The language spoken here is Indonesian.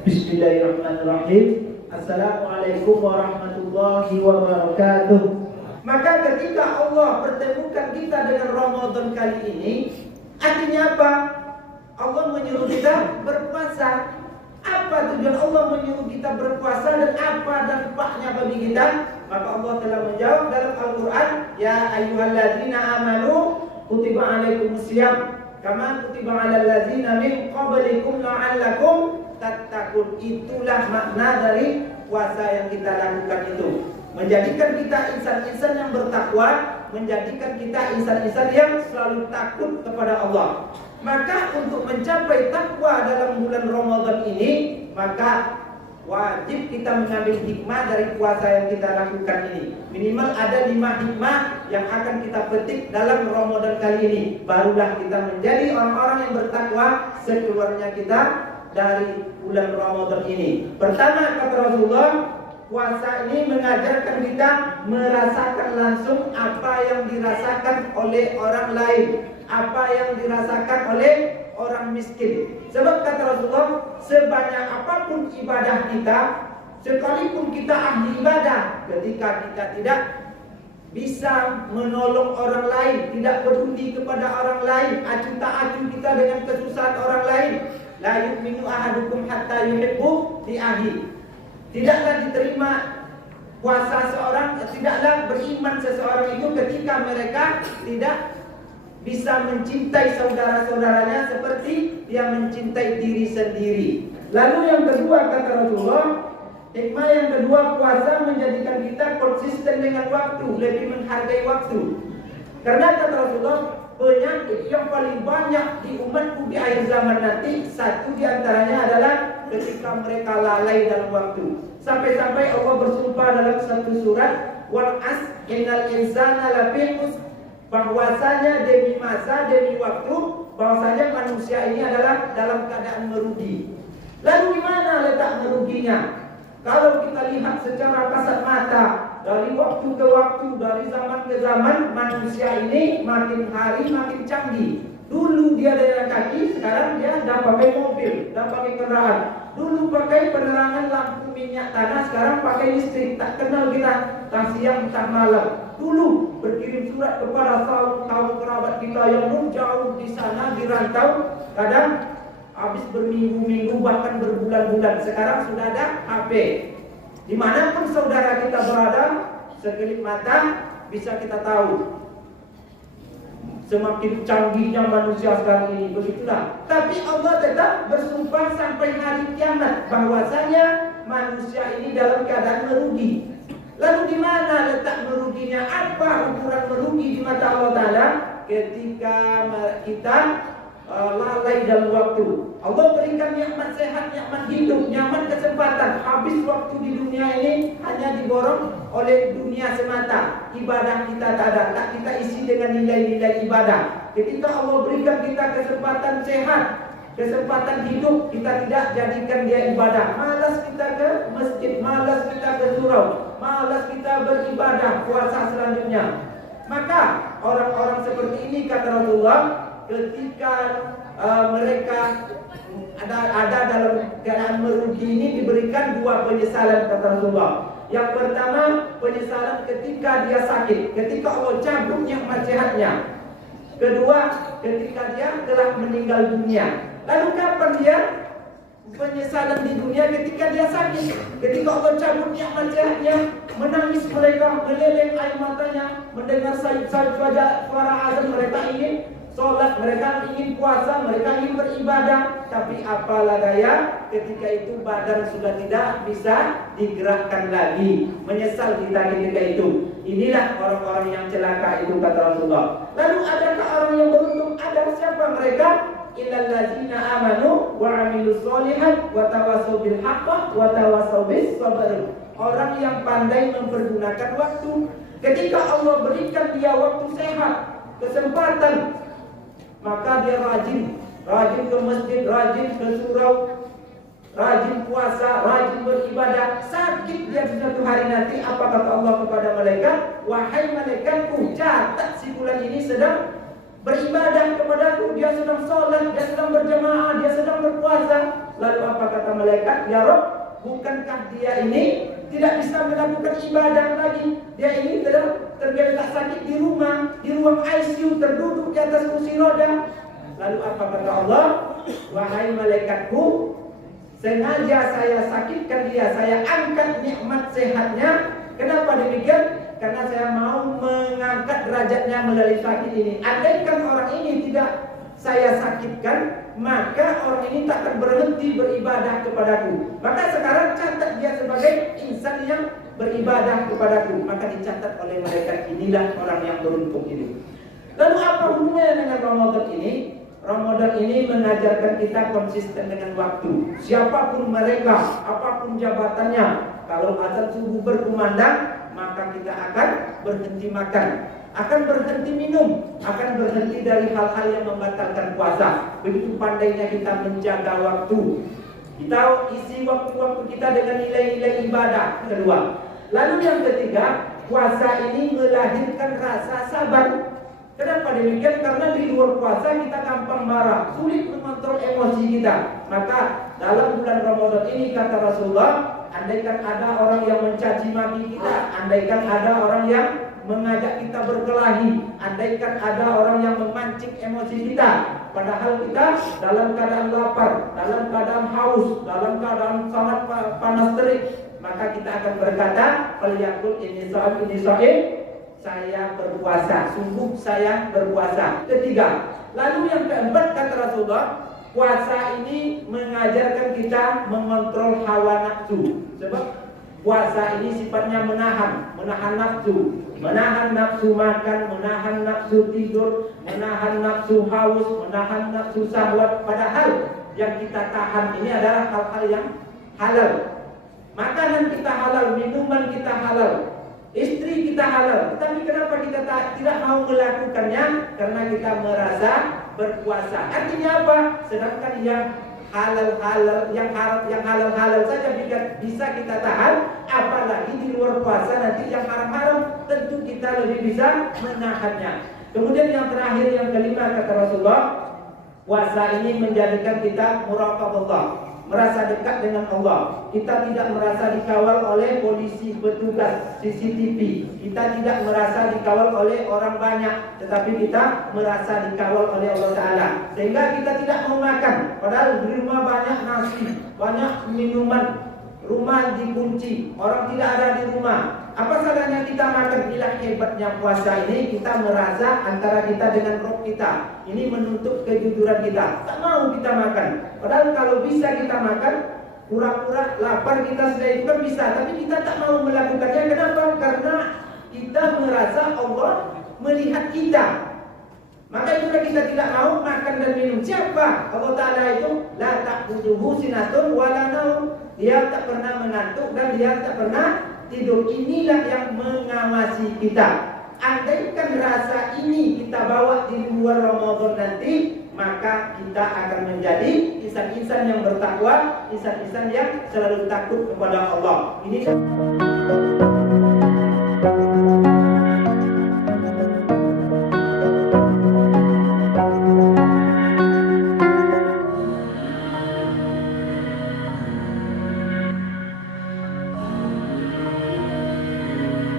Bismillahirrahmanirrahim. Assalamualaikum warahmatullahi wabarakatuh. Maka ketika Allah pertemukan kita dengan Ramadan kali ini, artinya apa? Allah menyuruh kita berpuasa. Apa tujuan Allah menyuruh kita berpuasa dan apa dampaknya bagi kita? Maka Allah telah menjawab dalam Al-Quran, Ya ayyuhalladzina amanu kutiba alaikumusiyam kama kutiba alal ladzina min qablikum la'allakum tattaqun. Itulah makna dari puasa yang kita lakukan itu. Menjadikan kita insan-insan yang bertakwa, menjadikan kita insan-insan yang selalu takut kepada Allah. Maka untuk mencapai takwa dalam bulan Ramadan ini, maka wajib kita mengambil hikmah dari puasa yang kita lakukan ini. Minimal ada 5 hikmah yang akan kita petik dalam Ramadan kali ini. Barulah kita menjadi orang-orang yang bertakwa sekeluarnya kita dari bulan Ramadan ini. Pertama, kata Rasulullah, puasa ini mengajarkan kita merasakan langsung apa yang dirasakan oleh orang lain, apa yang dirasakan oleh orang miskin. Sebab kata Rasulullah, sebanyak apapun ibadah kita, sekalipun kita ahli ibadah, ketika kita tidak bisa menolong orang lain, tidak peduli kepada orang lain, acuh tak acuh kita dengan kesusahan orang lain, la yu'minu ahadukum hatta yuhibbu li akhi. Tidaklah diterima puasa seorang, tidaklah beriman seseorang itu ketika mereka tidak bisa mencintai saudara-saudaranya seperti dia mencintai diri sendiri. Lalu yang kedua, kata Rasulullah, hikmah yang kedua, puasa menjadikan kita konsisten dengan waktu, lebih menghargai waktu. Karena kata Rasulullah, penyakit yang paling banyak di umatku di akhir zaman nanti, satu di antaranya adalah ketika mereka lalai dalam waktu. Sampai-sampai Allah bersumpah dalam satu surat, wal as innal insana lafi khusr, bahwasanya demi masa, demi waktu, bahwasanya manusia ini adalah dalam keadaan merugi. Lalu di mana letak meruginya? Kalau kita lihat secara kasat mata, dari waktu ke waktu, dari zaman ke zaman, manusia ini makin hari makin canggih. Dulu dia jalan kaki, sekarang dia dah pakai mobil, dah pakai kendaraan. Dulu pakai penerangan lampu minyak tanah, sekarang pakai listrik. Tak kenal kita, tak siang tak malam. Dulu berkirim surat kepada kaum kerabat kita yang jauh di sana, di rantau, kadang habis berminggu-minggu bahkan berbulan-bulan. Sekarang sudah ada HP. Dimanapun saudara kita berada, sekelip mata bisa kita tahu. Semakin canggihnya manusia sekarang ini, begitulah. Tapi Allah tetap bersumpah sampai hari kiamat bahwasanya manusia ini dalam keadaan merugi. Lalu di mana letak meruginya? Apa ukuran merugi di mata Allah Ta'ala? Ketika kita lalai dalam waktu. Allah berikan nikmat sehat, nikmat hidup, nikmat kesempatan. Habis waktu di dunia ini hanya diborong oleh dunia semata. Ibadah kita tak ada, tak kita isi dengan nilai-nilai ibadah. Ketika Allah berikan kita kesempatan sehat, kesempatan hidup, kita tidak jadikan dia ibadah. Malas kita ke masjid, malas kita ke surau, malas kita beribadah puasa selanjutnya. Maka orang-orang seperti ini, kata Rasulullah, ketika mereka ada dalam keadaan merugi ini, diberikan 2 penyesalan, kata Rasulullah. Yang pertama, penyesalan ketika dia sakit, ketika Allah cabut nikmat sehatnya. Kedua, ketika dia telah meninggal dunia. Lalu kapan dia penyesalan di dunia? Ketika dia sakit, ketika Allah cabut nikmat sehatnya, menangis mereka, meleleh air matanya, mendengar sayup-sayup suara azan, mereka ingin sholat, mereka ingin puasa, mereka ingin beribadah. Tapi apalah daya, ketika itu badan sudah tidak bisa digerakkan lagi. Menyesal kita ketika itu. Inilah orang-orang yang celaka itu, kata Rasulullah. Lalu adakah orang yang beruntung? Ada. Siapa mereka? Illal ladzina amanu wa amilus sholihat wa tawassaw bil haqq wa tawassaw bis sabr. Orang yang pandai mempergunakan waktu. Ketika Allah berikan dia waktu sehat, kesempatan, maka dia rajin ke masjid, rajin ke surau, rajin puasa, rajin beribadah. Sakit dia suatu hari nanti, apa kata Allah kepada malaikat? Wahai malaikatku, catat si bulan ini sedang beribadah kepadaku, dia sedang sholat, dia sedang berjamaah, dia sedang berpuasa. Lalu apa kata malaikat, ya Rob, bukankah dia ini tidak bisa melakukan ibadah lagi? Dia ini tergeletak sakit di rumah, di ruang ICU, terduduk di atas kursi roda. Lalu apa kata Allah? Wahai malaikatku, sengaja saya sakitkan dia, saya angkat nikmat sehatnya. Kenapa demikian? Karena saya mau mengangkat derajatnya melalui sakit ini. Andaikan orang ini tidak saya sakitkan, maka orang ini tak akan berhenti beribadah kepadaku. Maka sekarang catat dia sebagai insan yang beribadah kepadaku. Maka dicatat oleh malaikat, inilah orang yang beruntung ini. Lalu apa hubungannya dengan Ramadan ini? Ramadan ini mengajarkan kita konsisten dengan waktu. Siapapun mereka, apapun jabatannya, kalau azan subuh berkumandang, maka kita akan berhenti makan, akan berhenti minum, akan berhenti dari hal-hal yang membatalkan puasa. Begitu pandainya kita menjaga waktu. Kita isi waktu-waktu kita dengan nilai-nilai ibadah. Kedua. Lalu yang ketiga, puasa ini melahirkan rasa sabar. Kenapa demikian? Karena di luar puasa kita gampang marah, sulit mengontrol emosi kita. Maka dalam bulan Ramadan ini kata Rasulullah, andaikan ada orang yang mencaci maki kita, andaikan ada orang yang mengajak kita berkelahi, andaikan ada orang yang memancing emosi kita, padahal kita dalam keadaan lapar, dalam keadaan haus, dalam keadaan sangat panas terik, maka kita akan berkata, "Falyaqul inni shaim, saya berpuasa, sungguh saya berpuasa." Ketiga, lalu yang keempat kata Rasulullah, puasa ini mengajarkan kita mengontrol hawa nafsu. Sebab puasa ini sifatnya menahan nafsu, menahan nafsu makan, menahan nafsu tidur, menahan nafsu haus, menahan nafsu syahwat. Padahal yang kita tahan ini adalah hal-hal yang halal. Makanan kita halal, minuman kita halal, istri kita halal. Tapi kenapa kita tidak mau melakukannya? Karena kita merasa berpuasa. Artinya apa? Sedangkan yang halal-halal, yang halal-halal saja bisa kita tahan, apalagi di luar puasa nanti yang haram-haram, tentu kita lebih bisa menahannya. Kemudian yang terakhir, yang kelima kata Rasulullah, puasa ini menjadikan kita muraqabah, merasa dekat dengan Allah. Kita tidak merasa dikawal oleh polisi, petugas, CCTV. Kita tidak merasa dikawal oleh orang banyak, tetapi kita merasa dikawal oleh Allah Ta'ala. Sehingga kita tidak mau makan, padahal di rumah banyak nasi, banyak minuman, rumah dikunci, orang tidak ada di rumah. Apa salahnya kita makan? Inilah hebatnya puasa ini. Kita merasa antara kita dengan roh kita, ini menuntut kejujuran kita. Tak mau kita makan. Padahal kalau bisa kita makan, pura-pura lapar kita sudah itu kan bisa. Tapi kita tak mau melakukannya. Kenapa? Karena kita merasa Allah melihat kita. Maka itulah kita tidak mau makan dan minum. Siapa? Allah Ta'ala itu la ta'khudhuhu sinatun wa la naum. Dia tak pernah mengantuk dan dia tak pernah tidur. Inilah yang mengawasi kita. Andaikan rasa ini kita bawa di luar Ramadan nanti, maka kita akan menjadi insan-insan yang bertakwa, insan-insan yang selalu takut kepada Allah. Ini